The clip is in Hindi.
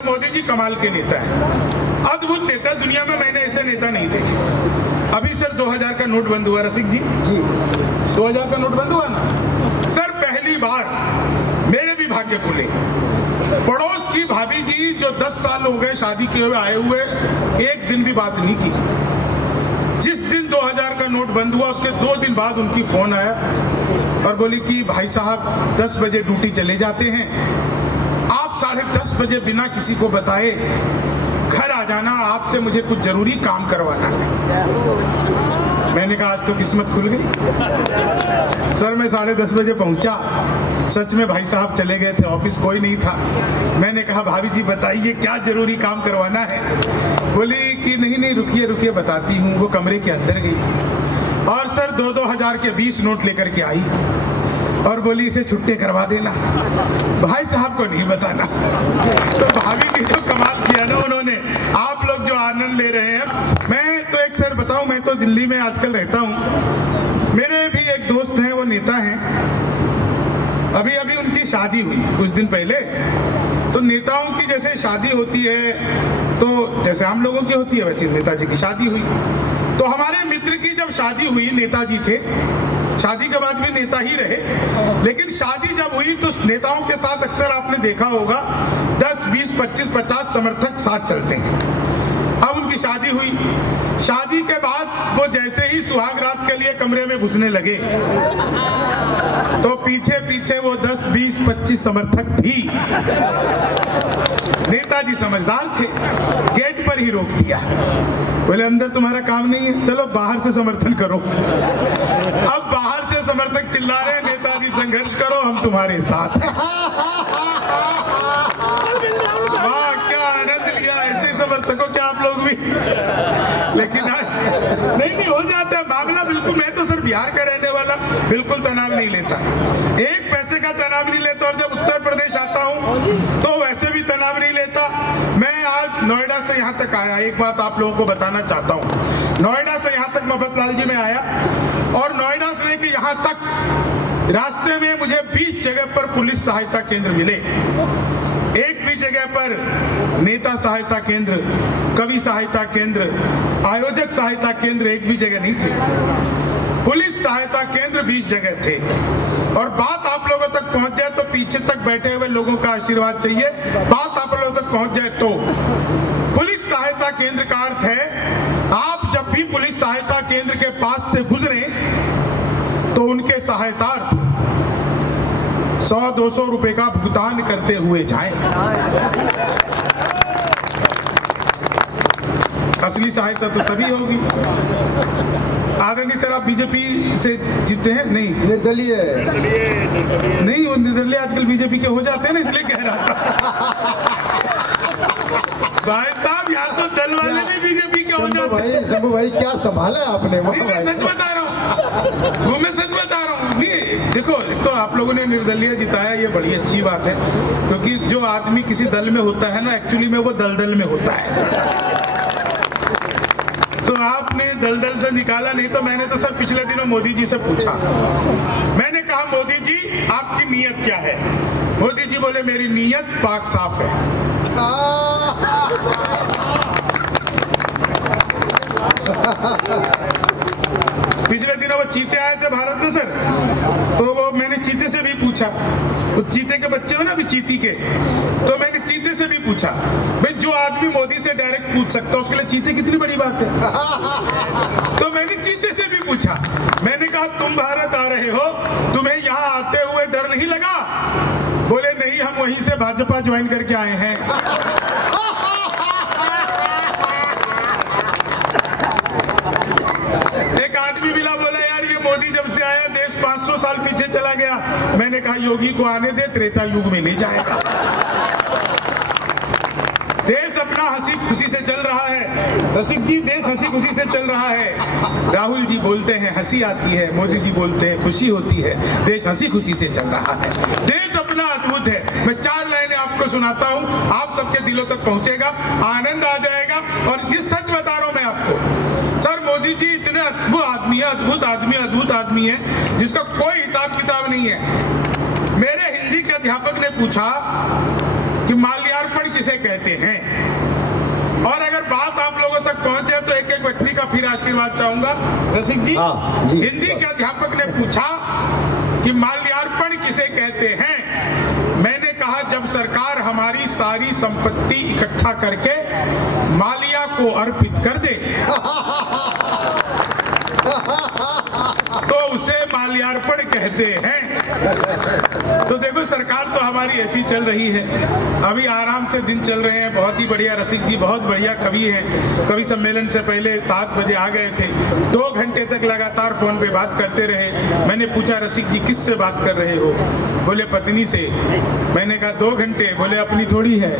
मोदी जी कमाल के नेता हैं, अद्भुत नेता। दुनिया में मैंने ऐसे नेता नहीं देखे। अभी सर 2000 का नोट बंद हुआ, रसिक जी 2000 का नोट बंद हुआ ना सर, पहली बार मेरे भी भाग्य खुले। पड़ोस की भाभी जी जो 10 साल हो गए शादी किए हुए आए हुए, एक दिन भी बात नहीं की। जिस दिन 2000 का नोट बंद हुआ उसके 2 दिन बाद उनकी फोन आया और बोली कि भाई साहब 10 बजे ड्यूटी चले जाते हैं, आप 10:30 बजे बिना किसी को बताए घर आ जाना, आपसे मुझे कुछ जरूरी काम करवाना है। मैंने कहा आज तो किस्मत खुल गई। सर मैं 10:30 बजे पहुंचा, सच में भाई साहब चले गए थे, ऑफिस कोई नहीं था। मैंने कहा भाभी जी बताइए क्या जरूरी काम करवाना है। बोली कि नहीं रुकिए बताती हूँ। वो कमरे के अंदर गई और सर 2-2 हजार के 20 नोट लेकर के आई और बोली इसे छुट्टे करवा देना, भाई साहब को नहीं बताना। तो भाभी जी जो कमाल किया ना उन्होंने, आप लोग जो आनंद ले रहे हैं। मैं तो एक सर बताऊं, मैं तो दिल्ली में आजकल रहता हूं, मेरे भी एक दोस्त हैं, वो नेता हैं, अभी उनकी शादी हुई कुछ दिन पहले। तो नेताओं की जैसे शादी होती है, तो जैसे हम लोगों की होती है वैसे नेताजी की शादी हुई। तो हमारे मित्र की जब शादी हुई, नेताजी थे, शादी के बाद भी नेता ही रहे, लेकिन शादी जब हुई तो नेताओं के साथ अक्सर आपने देखा होगा 10, 20, 25, 50 समर्थक साथ चलते हैं। अब उनकी शादी हुई, शादी के बाद वो जैसे ही सुहाग रात के लिए कमरे में घुसने लगे तो पीछे वो 10, 20, 25 समर्थक भी, नेताजी समझदार थे, गेट पर ही रोक दिया। बोले अंदर तुम्हारा काम नहीं है, चलो बाहर से समर्थन करो। अब बाहर से समर्थक चिल्ला रहे हैं नेताजी संघर्ष करो, हम तुम्हारे साथ हैं। वाह क्या आनंद लिया ऐसे समर्थकों के आप लोग भी। लेकिन नहीं हो जाता है मामला बिल्कुल। मैं तो सर बिहार का रहने वाला, बिल्कुल तनाव नहीं लेता, एक पैसे का तनाव नहीं लेता। और जब उत्तर प्रदेश आता हूँ तो वैसे भी तनाव नहीं लेता। मैं आज नोएडा से यहाँ तक आया, एक बात आप लोगों को बताना चाहता हूँ। नोएडा से यहाँ तक मफतलाल जी में आया और नोएडा से लेकर यहाँ तक रास्ते में मुझे 20 जगह पर पुलिस सहायता केंद्र मिले। एक भी जगह पर नेता सहायता केंद्र, कवि सहायता केंद्र, आयोजक सहायता केंद्र एक भी जगह नहीं थे। पुलिस सहायता केंद्र 20 जगह थे। और बात आप लोगों तक पहुंच जाए तो पीछे तक बैठे हुए लोगों का आशीर्वाद चाहिए, बात आप लोगों तक पहुंच जाए तो। पुलिस सहायता केंद्र का अर्थ है आप जब भी पुलिस सहायता केंद्र के पास से गुजरे तो उनके सहायतार्थ 100-200 रुपए का भुगतान करते हुए जाएं। असली सहायता तो तभी होगी। आदरणीय सर आप बीजेपी से जीते हैं? नहीं, निर्दलीय नहीं, वो निर्दलीय आजकल बीजेपी के हो जाते हैं ना, इसलिए कह रहा था। भाई साहब यहाँ तो दल वाले भी बीजेपी के हो जाते हैं। शंभू भाई क्या संभाला है आपने? मैं सच बता रहा हूँ, वो मैं सच बता रहा हूँ। नहीं देखो, तो आप लोगों ने निर्दलीय जिताया, ये बड़ी अच्छी बात है, क्योंकि जो आदमी किसी दल में होता है ना, एक्चुअली में वो दलदल में होता है। तो आपने दलदल से निकाला नहीं। तो मैंने तो सर पिछले दिनों मोदी जी से पूछा, मैंने कहा मोदी जी आपकी नीयत क्या है? मोदी जी बोले मेरी नीयत पाक साफ है। पिछले दिनों वो चीते आए थे भारत में सर, तो वो मैंने चीते से भी पूछा, वो चीते के बच्चे हो ना अभी चीती के, तो मैंने चीते से भी पूछा भाई जो आदमी मोदी से डायरेक्ट पूछ सकता है उसके लिए चीते कितनी बड़ी बात है। तो मैंने चीते से भी पूछा, मैंने कहा तुम भारत आ रहे हो, तुम्हें यहाँ आते हुए डर नहीं लगा? बोले नहीं, हम वहीं से भाजपा ज्वाइन करके आए हैं। एक आदमी मिला, बोला यार ये मोदी जब से आया देश 500 साल पीछे चला गया। मैंने कहा योगी को आने दे, त्रेता युग में ले जाएगा। देश अपना हंसी खुशी से चल रहा है। रसिक जी देश हंसी खुशी से चल रहा है। राहुल जी बोलते हैं हंसी आती है, मोदी जी बोलते हैं खुशी होती है। देश हंसी खुशी से चल रहा है, देश अपना अद्भुत है। मैं 4 लाइनें आपको सुनाता हूँ, आप सबके दिलों तक पहुंचेगा, आनंद आ जाएगा। और ये सच बता रहा हूं मैं आपको, सर मोदी जी इतने अद्भुत आदमी है जिसका कोई हिसाब किताब नहीं है। मेरे हिंदी के अध्यापक ने पूछा कि माल्यार्पण किसे कहते हैं। और अगर बात आप लोगों तक पहुंचे तो एक एक व्यक्ति का फिर आशीर्वाद चाहूंगा। रसिक जी, हाँ, जी। हिंदी के अध्यापक ने पूछा कि माल्यार्पण किसे कहते हैं। मैंने कहा जब सरकार हमारी सारी संपत्ति इकट्ठा करके मालिया को अर्पित कर दे तो उसे माल्यार्पण कहते हैं। तो देखो सरकार तो हमारी ऐसी चल रही है, अभी आराम से दिन चल रहे हैं। बहुत ही बढ़िया रसिक जी, बहुत बढ़िया कवि हैं। कवि सम्मेलन से पहले 7 बजे आ गए थे, 2 घंटे तक लगातार फोन पे बात करते रहे। मैंने पूछा रसिक जी किससे बात कर रहे हो? बोले पत्नी से। मैंने कहा 2 घंटे? बोले अपनी थोड़ी है।